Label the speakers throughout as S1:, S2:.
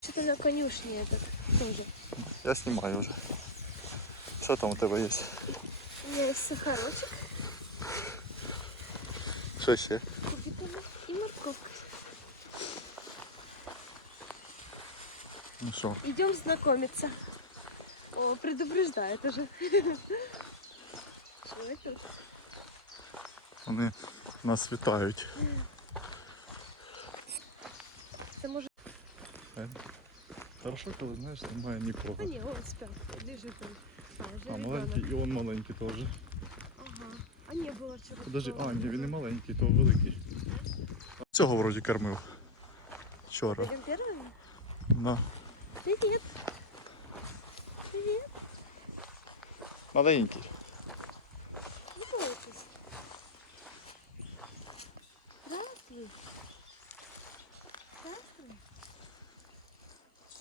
S1: Что-то на конюшне этот тоже.
S2: Я знімаю вже. Що там у тебе є?
S1: У меня есть сахарочек,
S2: Що ще?
S1: кубиками и морковка.
S2: Ну що?
S1: Идем знакомиться. О, предупреждает уже. Что это?
S2: Вони нас вітають. Е, Хорошо, коли знаєш, немає нікого.
S1: А не, он спят, лежит он. А, уже
S2: А маленький, і он маленький теж.
S1: Ага. А не было вчера.
S2: Подожди, а, ні, він не маленький, то великий. Цього вроді кормив. Вчора.
S1: Пойдем первыми?
S2: Да.
S1: Привет. Привет.
S2: Маленький.
S1: Не бойтесь. Здравствуй.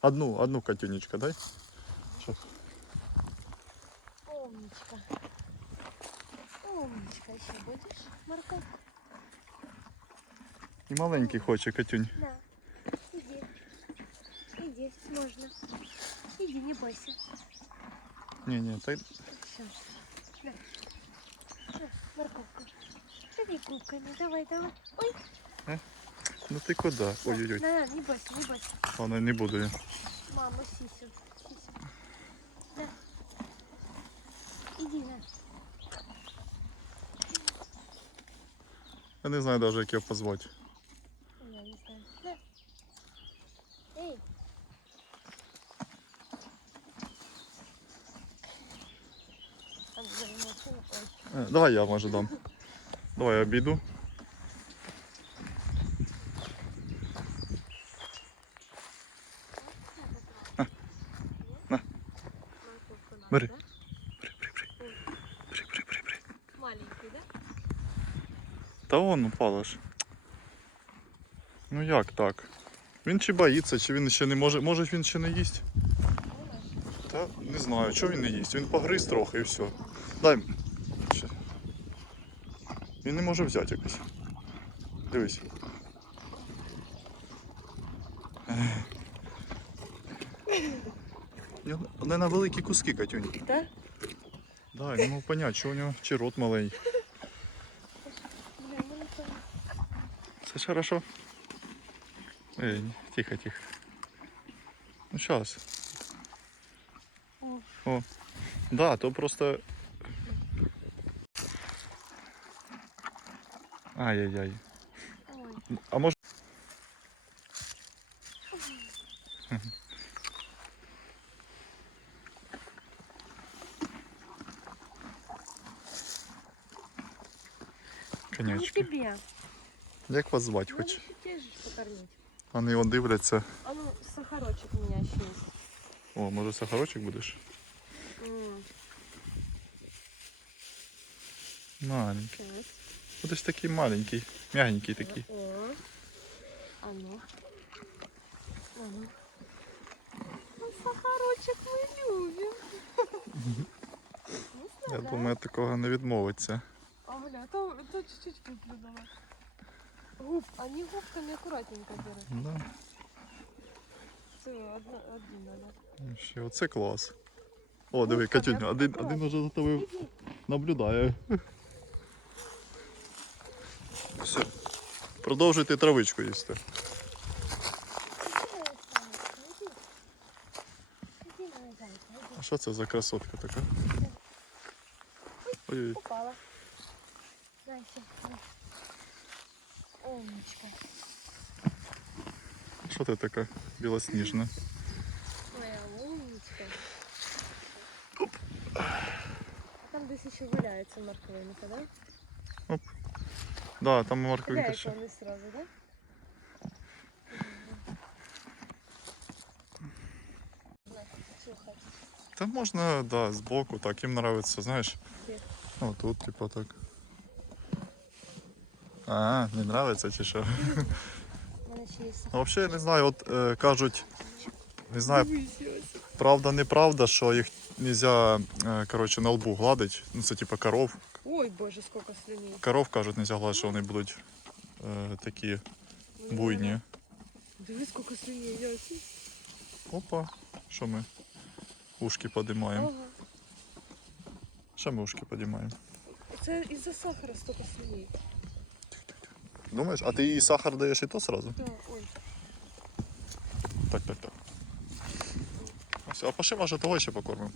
S2: Одну, одну котюнечка, дай. Щоб.
S1: Умничка. Умничка. Еще будешь? Морковку?
S2: І маленький хоче котюнь.
S1: На. Иди. Иди, можно. Иди, не бойся.
S2: Ні, ні, та
S1: Все. На. На, морковку. Иди кубками. Давай, давай. Ой.
S2: ну ти куди? Ой-ой-ой.
S1: Не бойся, не бойся.
S2: Ладно, не буду я.
S1: Мама, сисю. Иди, на.
S2: Я не знаю навіть, як його позвати.
S1: Я не знаю. На.
S2: Е, Давай я може дам. Давай я обійду. Та он упала ж. Ну як так? Він чи боїться, чи він ще не може. Може він ще не їсть? Та не знаю, чого він не їсть. Він погриз трохи і все. Дай. Він не може взяти якось. Дивись. Не на великі куски, Катюнь.
S1: Да?
S2: Да, я не можу поняти, що у нього чи рот маленький. Хорошо. Эй, тихо, тихо. Ну сейчас.
S1: О.
S2: Да, то просто. Ай-яй-яй. А може. Як вас звати хоч?
S1: покормить.
S2: Вони он дивляться.
S1: А ну, сахарочек у меня еще есть.
S2: О, може сахарочок будеш?
S1: М,
S2: Маленький.
S1: так.
S2: Будеш такий маленький, мягенький такий.
S1: О. А ну. А ну. Ну, сахарочек мы любим. Вкусно,
S2: Я
S1: да?
S2: думаю, такого не відмовиться.
S1: А, бля, то, то чуть-чуть выплюнула. Губ, они губками аккуратненько берут.
S2: Да.
S1: Все, одно, один надо.
S2: Ще оце клас. О, диви, Катюня, один, один уже за тобою наблюдає. Все. Продовжуйте травичку їсти. А що це за красотка така? Ой,
S1: Упала. Дай все. Умничка.
S2: що ти така білосніжна?
S1: Моя умничка. А там десь еще валяется морковинка, да?
S2: Да, там морковинка
S1: Дай
S2: ще.
S1: не сразу, да? На, Слухай.
S2: Та можна, да, збоку, так, їм нравиться, знаєш.
S1: Де?
S2: Ну, тут, типу, так. А, не нравиться чи що?
S1: У мене ще є
S2: Ну, взагалі, не знаю, от е, кажуть, не знаю, правда, неправда, що їх нельзя, е, коротше, на лбу гладить. Ну, це типу коров.
S1: Ой, боже, сколько слюней.
S2: Коров кажуть, нельзя гладити, що вони будуть е, такі буйні.
S1: Дивись, сколько слюней, Ясі.
S2: Опа. Що ми? Ушки підіймаємо.
S1: Ага.
S2: Що ми ушки підіймаємо?
S1: Це із-за сахара стільки свиней.
S2: Думаєш, а ти їй сахар даєш і то сразу?
S1: Так, ой.
S2: Так, так, так. Ось, а пошли, може, того ще покормимо.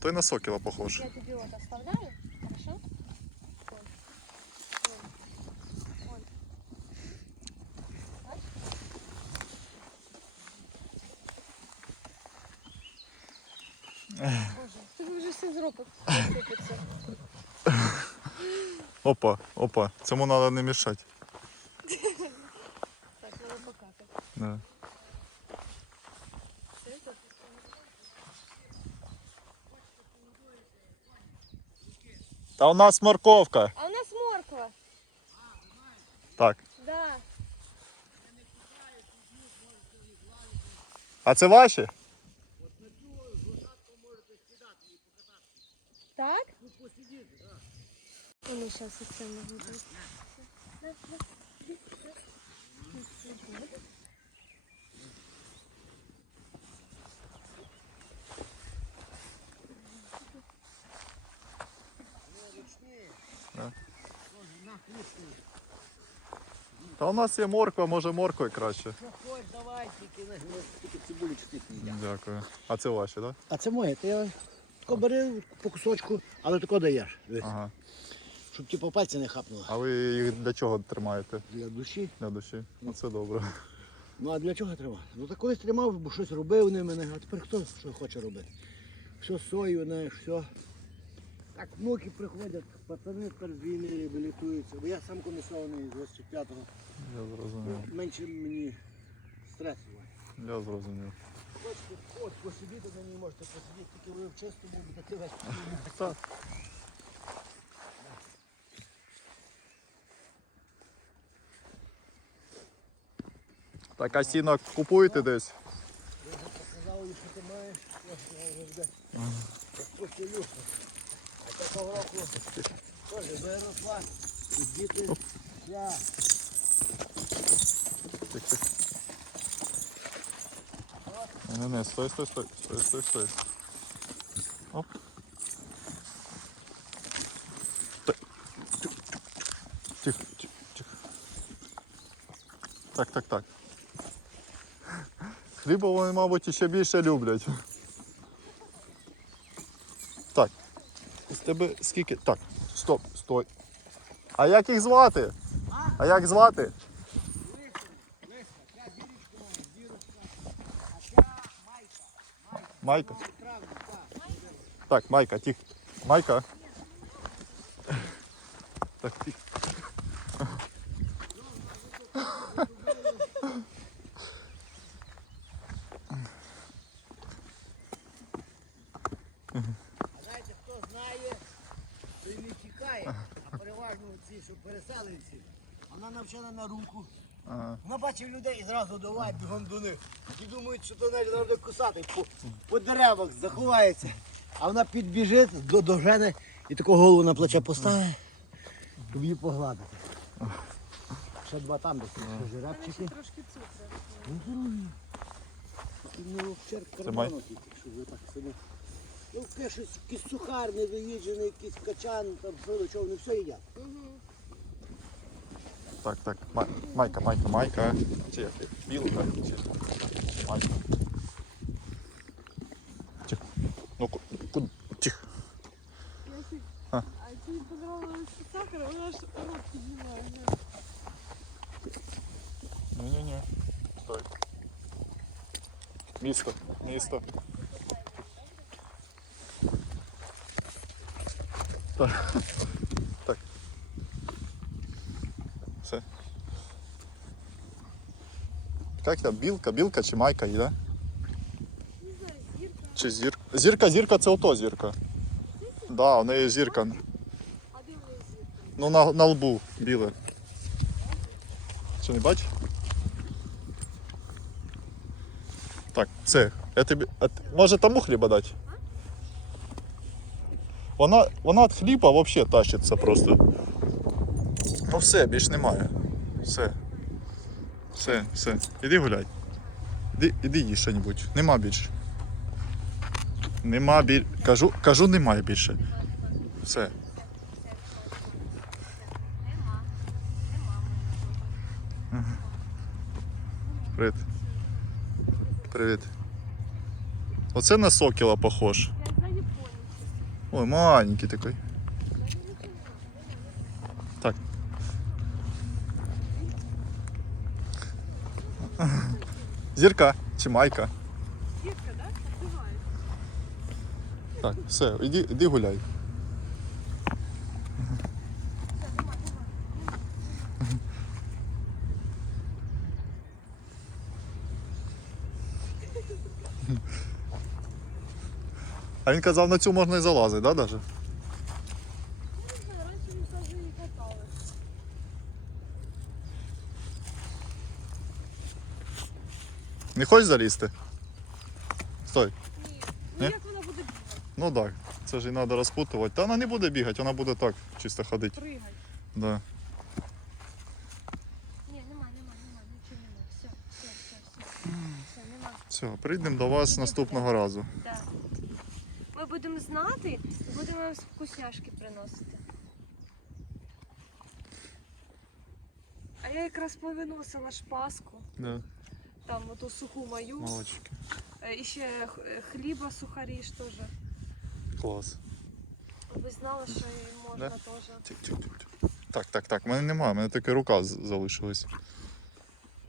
S2: Той на сокіла похож.
S1: Я тобі от оставляю, хорошо? Ой. Ой. Ой. Бачиш? Боже, тобі вже все з року сипеться.
S2: Опа, опа. Цьому треба не мішати. Та у нас морковка.
S1: А у нас морква.
S2: Так.
S1: Да.
S2: А це ваші?
S1: Так? Ну, сейчас это могу быть.
S2: Та у нас є морква, може морквою краще.
S3: Хоч, давай, тільки не тільки цибулечку тих не.
S2: Дякую. А це ваші, так?
S3: А це моє, ти я тако бери по кусочку, але тако даєш. дивись,
S2: Ага.
S3: Щоб ті по пальці не хапнуло.
S2: А ви їх для чого тримаєте?
S3: Для душі.
S2: Для душі? Ну це добре.
S3: Ну а для чого тримати? Ну так колись тримав, бо щось робив ними, а тепер хто що хоче робити? Все сою, знаєш, все. Так внуки приходять, пацани з війни реабілітуються. Бо я сам комісований з 25-го.
S2: Я зрозумів.
S3: Менше мені стрес буває.
S2: Я зрозумів.
S3: Хочете, от посидіти на ній можете посидіти, тільки ви в чистому будете весь.
S2: Так. Так, а сіно купуєте десь?
S3: Я вже показав, що ти маєш, ось буде. Постелю. А такого року теж виросла. І діти. Я.
S2: Не, не, стой, стой, стой, стой, стой, стой. Оп. Тихо, тихо, тихо. Так, так, так. Хліба вони, мабуть, ще більше люблять. З тебе скільки. Так, стоп, стой. А як їх звати? А як звати? Майка. Так, Майка, тихо. Майка. Так, тихо.
S3: А знаєте, хто знає, той не тікає, а переважно ці, що переселенці. Вона навчена на руку.
S2: Ага.
S3: Вона бачить людей і зразу давай бігом до них. І думають, що то навіть треба кусати. По, по деревах заховається. А вона підбіжить до, до жени і таку голову на плече поставить, щоб її погладити. Ще два там десь, жеребчики.
S1: трошки цукру.
S3: Ну, здорові. Карману тільки, щоб ви так собі. Ну, щось, якийсь сухар недоїджений, якийсь качан, там все до чого, вони все їдять.
S2: Так, так. Май- Майка, Майка, Майка. Чи як ти? Білка? Чи? Майка. Тихо. Ну, ку- ку- тихо.
S1: Я сі-
S2: А.
S1: А ці поздравили з сахара, вона ж рот піднімає.
S2: Ні-ні-ні. Стой. Місто, місто. Так. Так. Як там? Білка, білка чи майка, да?
S1: Не знаю, зірка.
S2: Чи зірка? Зірка, зірка це ото зірка. Да, у неї зірка.
S1: А де вони зірка?
S2: Ну на, на лбу біле. Що не бачиш? Так, це. Я тобі. а ти- може тому хліба дати? Вона, вона від хліба взагалі тащиться просто. Ну все, більш немає. Все. Все, все. Іди гуляй. Іди, іди їж що-небудь. Нема більше. Нема більше. Кажу, кажу, немає більше. Все. Привіт. Привіт. Оце на сокіла похож. Ой, маленький такий. Так. Зірка чи майка.
S1: Дітка, так?
S2: Так, все, іди, іди гуляй. А він казав, на цю можна і залазити, да, даже?
S1: Раніше ми завжди і катали.
S2: Не хочеш залізти? Стой.
S1: Ні. Ну як вона буде бігати?
S2: Ну так, це ж і треба розпутувати. Та вона не буде бігати, вона буде так, чисто ходити.
S1: Пригай.
S2: Да.
S1: Ні, нема, нема, нема, нічого нема. Все, все, все, все. Все, нема.
S2: Все, прийдемо до вас наступного разу.
S1: Да. Ми будемо знати будемо вам вкусняшки приносити. А я якраз повиносила шпаску,
S2: Да.
S1: там оту суху мою,
S2: Молодчики.
S1: Е, і ще х- е, хліба сухарі ж теж.
S2: Клас.
S1: Ви знали, що і можна
S2: Да?
S1: теж.
S2: Тих-тих-тих. Так, так, так. У мене немає, у мене тільки рука з- залишилась.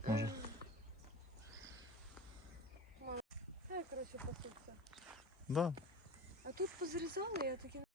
S2: Може.
S1: М. Мало. Та, коротше, посипся.
S2: Да.
S1: А тут позрізали, я такі